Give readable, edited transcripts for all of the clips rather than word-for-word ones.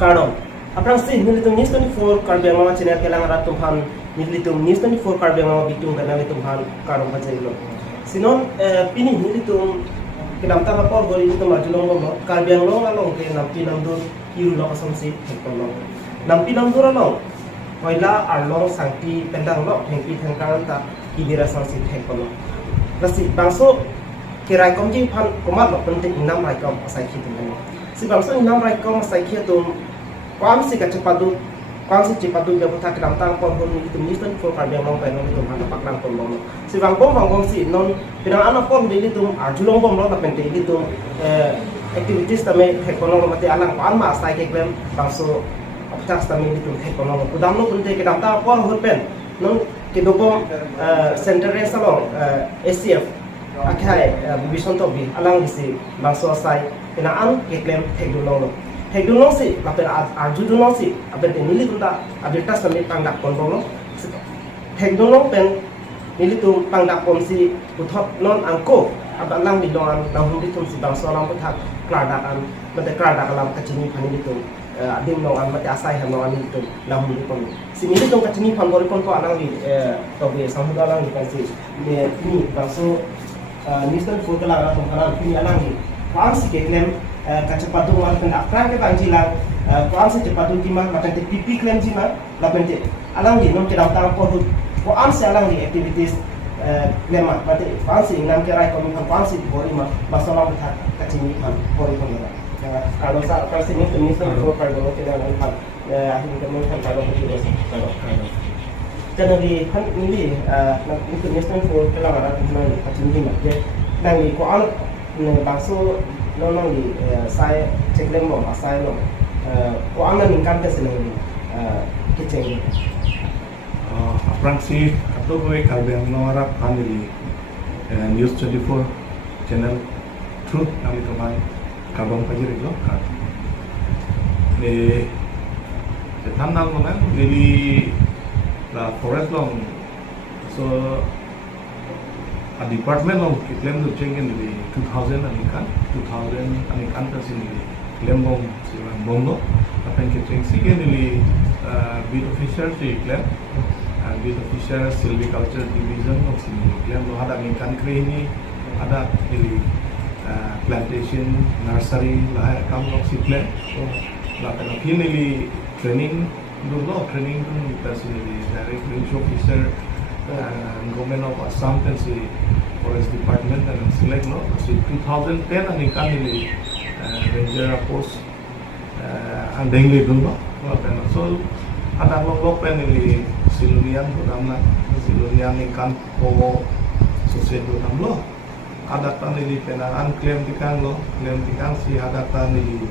Kardom. Aprang si nilitum News 24 Karbi Anglong channel kelang arat tumhan nilitum News 24 Karbi Anglong bitung kana nilitum han Kardom pajelo. Sinon pini nilitum kedam ta lapor gori nilitum ajulong lo Karbi Anglong along ke nampi namdur hiru lo asomsi tekolo. Nampi namdur along Koila arlong sangti pendang lo hengpi thengkang ta ibira sangsi tekolo. Nasi bangso kirai komji pan komat lo penting inam raikom asai khitum. Si bangso inam raikom asai khitum Kuam si kacipadu jauh tak kedam tang pon hon itu News 24 Karbi Anglong penong itu mana paklang pon bom. Si bangkom si non pinang anak pon di itu ajulong bom lo tapi di itu activities tame ekonomi mati alang pan ma sai ke klem bangso optas tame itu ekonomi. Udam lo pun kedam tang pon hon pen non kedopom center salong ACF akhai bibison to bi alang disi bangso sai pinang an ke klem tekdulong lo. Hegdulong si, lapar arjudulong si, apel ten nili tunda, apel tas kami pangdak pon bong, hegdulong pen nili tu pangdak pon si uthop non angko, apel lang bidongan lang hindi tu si bangso lang putak kladakan, mate kladakan lang kacini pan nili tu, adim nong an mate asai ham nong an nili tu lang hindi pon. Si nili tu kacini pan bori pon ko alang di tobe samhuda lang di kan si ni bangso News 24 kelang atau kanan pini alang di, kaam si keklem kacapatu wal penda akran ke banjilang kuam se cepatu timah macam te pipi klem jima lapente alang di non kedam tang por ko am se alang di activities lema mate fansi nam ke rai komi fansi bori ma masalah betha kacini kan bori ko la kalau sa pasti ni ko karbo ke dalam hal akhir ke mun kan kalau ke desa jadi di kan ini itu News 24 kelang ada teman kacini ma je dan di ko al bangso non di saya cek lemo asai lo ko ana ningkan ke seneng keceng aprang si atau gue Karbi Anglong arap panili News 24 channel truth kami teman kabang pajiri lo kan ni tandang mana jadi la forest long so a department of claim to change in the 2000 anikan tas ini claim bom silang bondo apa yang kita sih kan ini bid officer si claim bid officer silviculture division of sini claim lo ada anikan kre ini ada ini plantation nursery lah kamu si claim lah kan ini training dulu training pun kita sini dari range officer Government of Assam dan si Forest Department dan select lo si 2010 ani kan ini ranger post andeng le dulu lo kan so ada lo pen ini silunian program lah silunian ni kan ko sosial program lo ada tan ini penangan klaim tikang si ada tan ini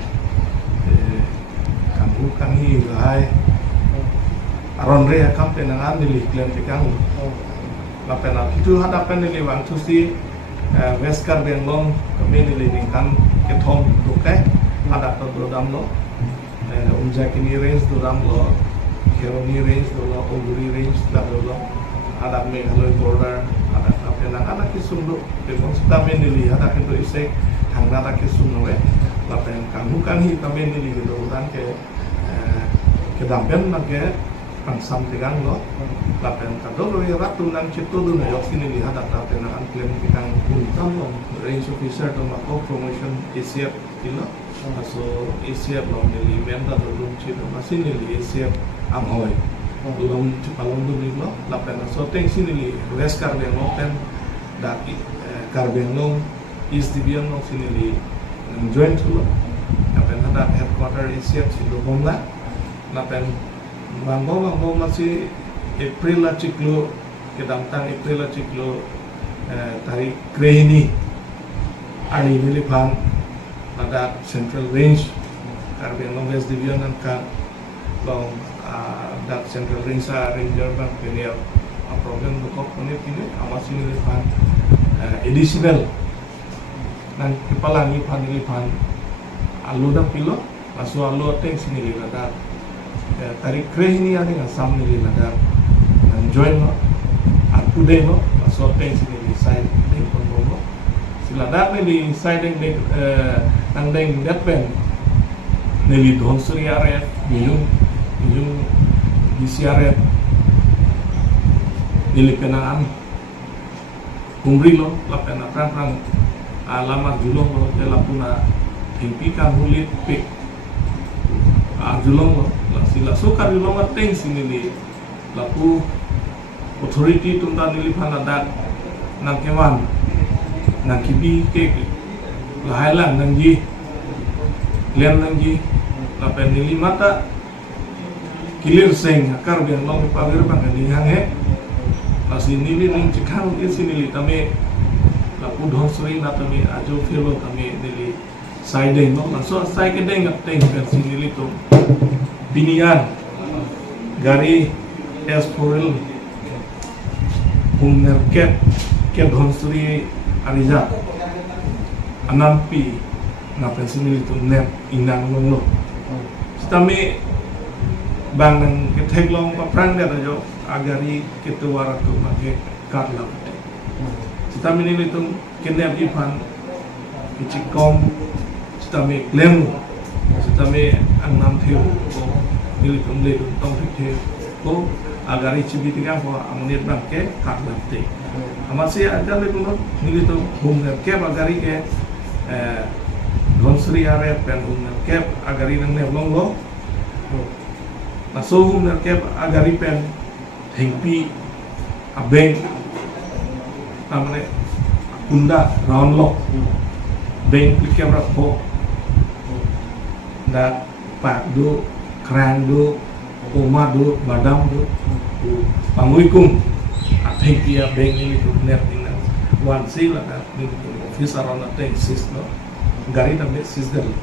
kan bukan hi hai aron re akam penangan nili klaim tikang lapena itu hadapan nili bang tusi West Karbi Anglong kami nili ningkan kethom dukai ada program lo Umjakini range program lo Keroni range lo Oguri range lo ada Meghalaya border ada penangan ada kisumdu bebong kami nili ada kendo isek hangnada kisumdu lapen kan bukan hi kami nili gitu dan ke dampen nake pangsam tigang lo lapen kadolo ya ratu nang cipto dulu yok sini lihat data penangan klaim tikang buntam lo range officer to mako promotion ACF ilo so ACF lo nili member dulu cipto masih nili ACF amhoy belum cepalong dulu lo lapen so teng sini li West Karbi Anglong pen daki Karbi Anglong East Division lo sini li joint lo lapen ada headquarter ACF silo bomla lapen Bangbo masih April lah ciklo kedam tang April lah ciklo tarik kreni ani nilipan ada Central Range Karbi Anglong West Division kan long dat Central Range sa ranger bang ini problem dokok ini amasi nilipan additional nang kepala nilipan alu dah pilo asu alu teng sini ada tarik kre ini ada yang sam nili nagar join lo aku deh lo so teng sini di side deng pon lo sila dat nili side deng nang deng dat pen neli Dhonsuri arep Bijung bisi arep neli penangan Humri lo lapena prang alamat julong lo telapuna himpikan hulit pik julong lo sila sukar julong ateng sini li lapu authority tunta nili phanadak nang kewan nang kibi ke lahailan nang ji lian nang ji lapen nili mata kilir seng akar biang long pagir bang ni hang masih nili ning cikang isi nili tame lapu Dhonsuri na tame ajo felo tame nili sai deng no langsung sai ke deng ateng versi nili to binian gari esporil humner ke Dhonsuri ariza anampi na versi nili to net inang lo tame bang nang ketek long paprang da jo agari ketuara tu pakai karla kita minili tu kenep ipan cikom kita me klem kita me anam thiu mili tu le tong thiu ko agari cibi tiga ko amunit bang ke karla te amasi ada le tu mili tu humner ke agari ke Dhonsuri arep pen humner ke agari nang ne long lo naso humner ke agari pen hengpi abeng namanya kunda round lock beng pikir rapo ndak pak do kran do oma do badam do panguikum hengpi abeng ini tu net ini one sila kan office around the sis no gari tambe sis dari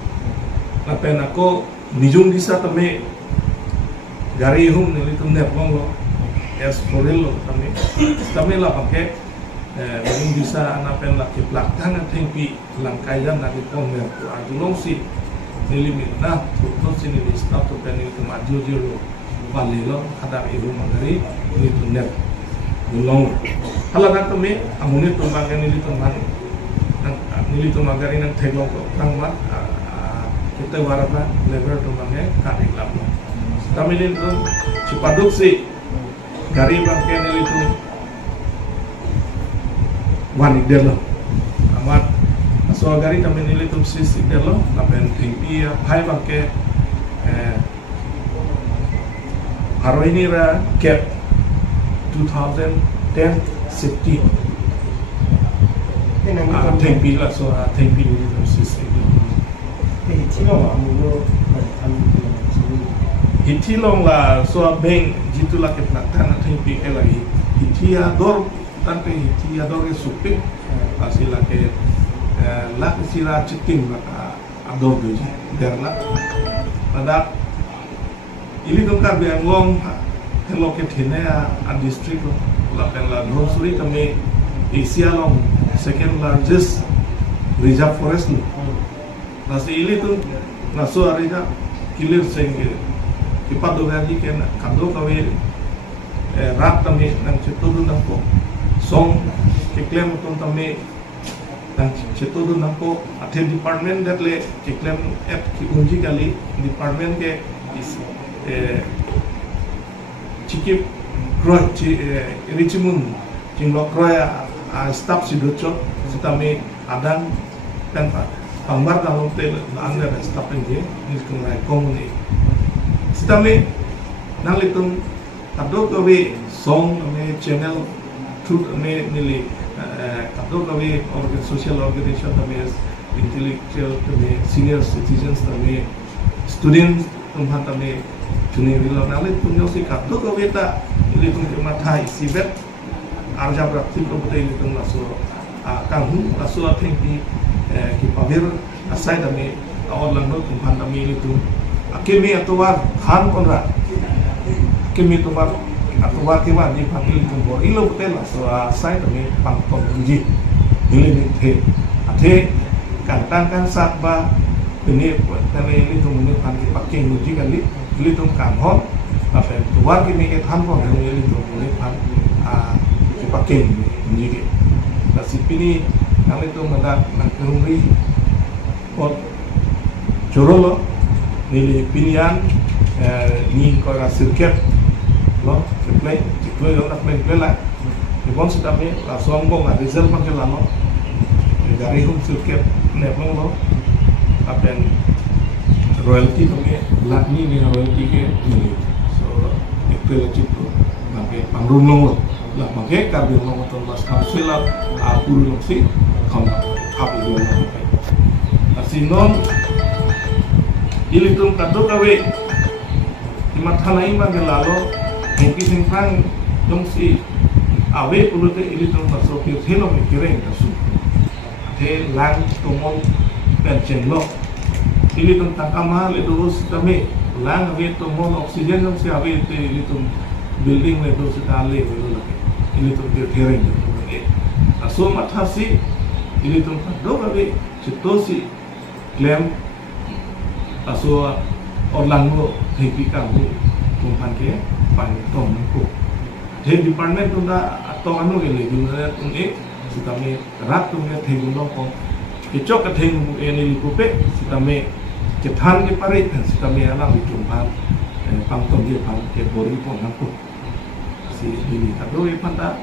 lapen ako nijung disa tambe gari hum nili tu net long lo esporil kami lah pakai yang bisa anapen laki belakang tinggi langkaian dari komer tu ajulong si nilimit nah tutup sini di start tu pen itu maju jero balilo ada ibu magari ini tu net gulong halakan kami amunit tumbangan nili tu magari nang tegong ko rangmat kita warapa level tumbangnya karik lama kami ini tu cipaduk si gari bangke nili tu wanik delo amat so gari kami nili tu sisi delo lapen tinggi hai bangke haro ini ra cap 2010 safety tinggi lah so tinggi nili tu sisi hitilong la so beng jitu la ke platan tinggi lagi hitia dor tanpe hitia dor supik asila ke la sila chiting la ador doji derla pada ili dongkar Benglong hello ke thine a district la pen la Dhonsuri kami Asia long second largest reserve forest nasi ili tu naso arija kilir seng kipat do gaji ken kado kawe rat tami nang cetudu nang ko song kiklem ton tami nang cetudu nang ko athe department datle kiklem at ki unji kali department ke is chikip kroy richimun jinglo kroy staff sidocho sitami adang tanpa pambar dalam tel anda staff ini ni kunai komuni sitami nang litung kado kawe song me channel truth me nili kado kawe social organization me intellectual me senior citizens me students tumhan me juni rilo nang litung nyosi kado kawe ta litung kematai sibet arja praktik to betai litung laso kahun laso thengpi ki pabir asai dami awal langno tumhan me litung akimi atuar khan konra kimi tumar atuar kiwa ni panggil tumbor ilo betel so sai kami pangtong uji ini ni ate kantang sakba ini tane ini tumuni panggil paking uji kali ini tum kamhon apa tuar kimi ke thampon ini tumuni pan paking uji ke nasi pini kami tu mendak nang kerumri pot jorolo nili pinian ni ko ra sirket lo play yo na play la ibon sa kami la songo nga result pa kila no dari hum sirket ne lo apen royalty kami lat ni royalty ke ni so itu chitu bangke pangrum lo la bangke karbin lo ton mas kapsila a puru lo si kham hab lo asinon ilitum kado kawe imathanai magelalo hengki singfang dongsi awe pulute ilitum masroki thelo me kireng kasu the lang tomon penchen lo ilitum takama le durus kami lang awe tomon oksigen dongsi awe te ilitum building le durus tale lo lagi ilitum kireng aso mathasi ilitum kado kawe chitosi claim aso Orlando hengki kamu tumpan ke pan tom ko the department tunda atong anu ke le guna tunge sitame rat tunge thegulo ko kechok ka theng eni likupe sitame cethan ke pare sitame ala tumpan pam tom ke pan ke bori ko nako si ini kado e panda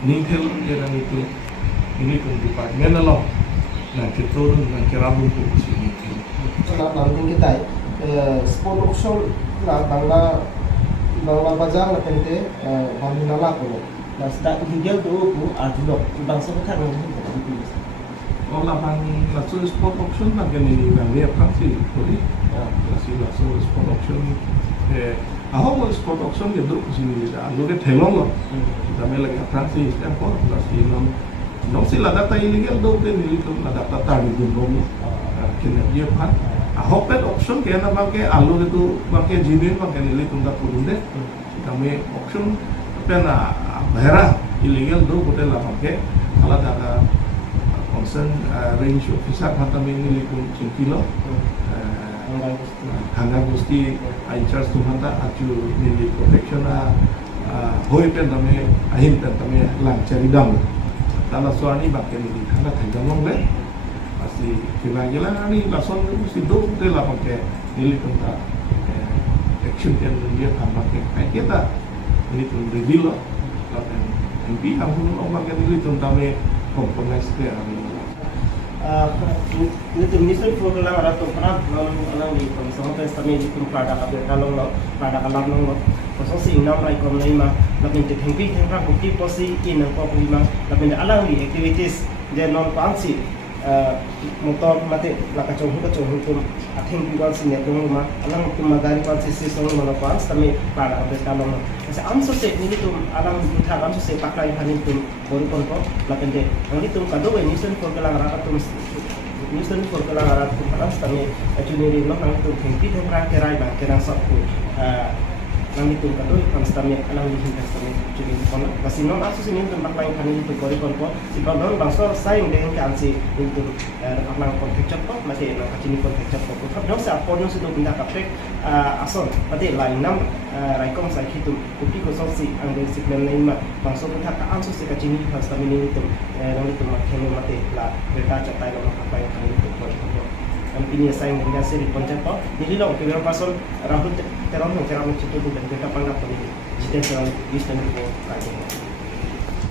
nintel ke ran itu ini pun department lo na keturun na kerabu ko si nintel lalu kita sport auction la bangla bazar la pente bangla la ko la sta digel do ko adlo bang so ka no ola bang la so sport auction na gani bang le praksi ko di la so sport auction aho sport auction ke do sini da lo ke thelong lo da me lagi praksi sta ko la si no si la data illegal do ke ni ko la data ta di do no kena dia pan ahopet option ke na bang ke alu itu bang ke jibin bang ke nilai tungga turun deh kami option pena bahera illegal do hotel lah bang ke kalau ada concern range officer kata nilai pun kilo hanga gusti in charge tu hanta aju nilai protection hoi pen kami ahin pen kami lang cari dam kalau suami bang ke nilai hanga tenggang deh si kila-kila ni lason si do te la pakai nilai tentang action yang dia pakai kayak kita ini pun reveal lah kan MP hampir orang pakai nilai tentang komponen dia ini tu minister for lang ara to para alang ni kom so ta stami di kum pada ka beta long lo pada ka lang lo so si nam rai kom nei ma la pin te thengpi thengra bukti posi in ko lima la pin alang ni activities je non pansi motor mate laka chong tum athing bigal sinya tum ma alang tum magari pan si song mana pan tami pada abe kalong asa am so se ni tum alang utha am so se pakai hanin tum bori kon ko lakan de ngi tum kado we nisen for kalang ra tum nisen for kalang ra tum panas tami ajuni ri no nang tum thengpi thengra kerai ba kerang sap ko nang itu kado konstamnya alang di hintas kami jadi kon kasi non asu sini untuk pakai hanin itu bori kon ko si bandon bangso saing dengan kansi itu alang kontek cepat mati nak kacini kontek cepat ko tapi sa porno sudah pindah kapek ason mati lain nam raikong sa hitu kupi ko sosi ang den siklen na ima bangso ko tak anso se kacini pas kami ni itu nang itu makene mati la berita catai lo pakai hanin itu ko ang pinya saing dengan seri kontek ko nililo ke person rahul terang cerita tu dan kita panggap ni jiten serang di stand ko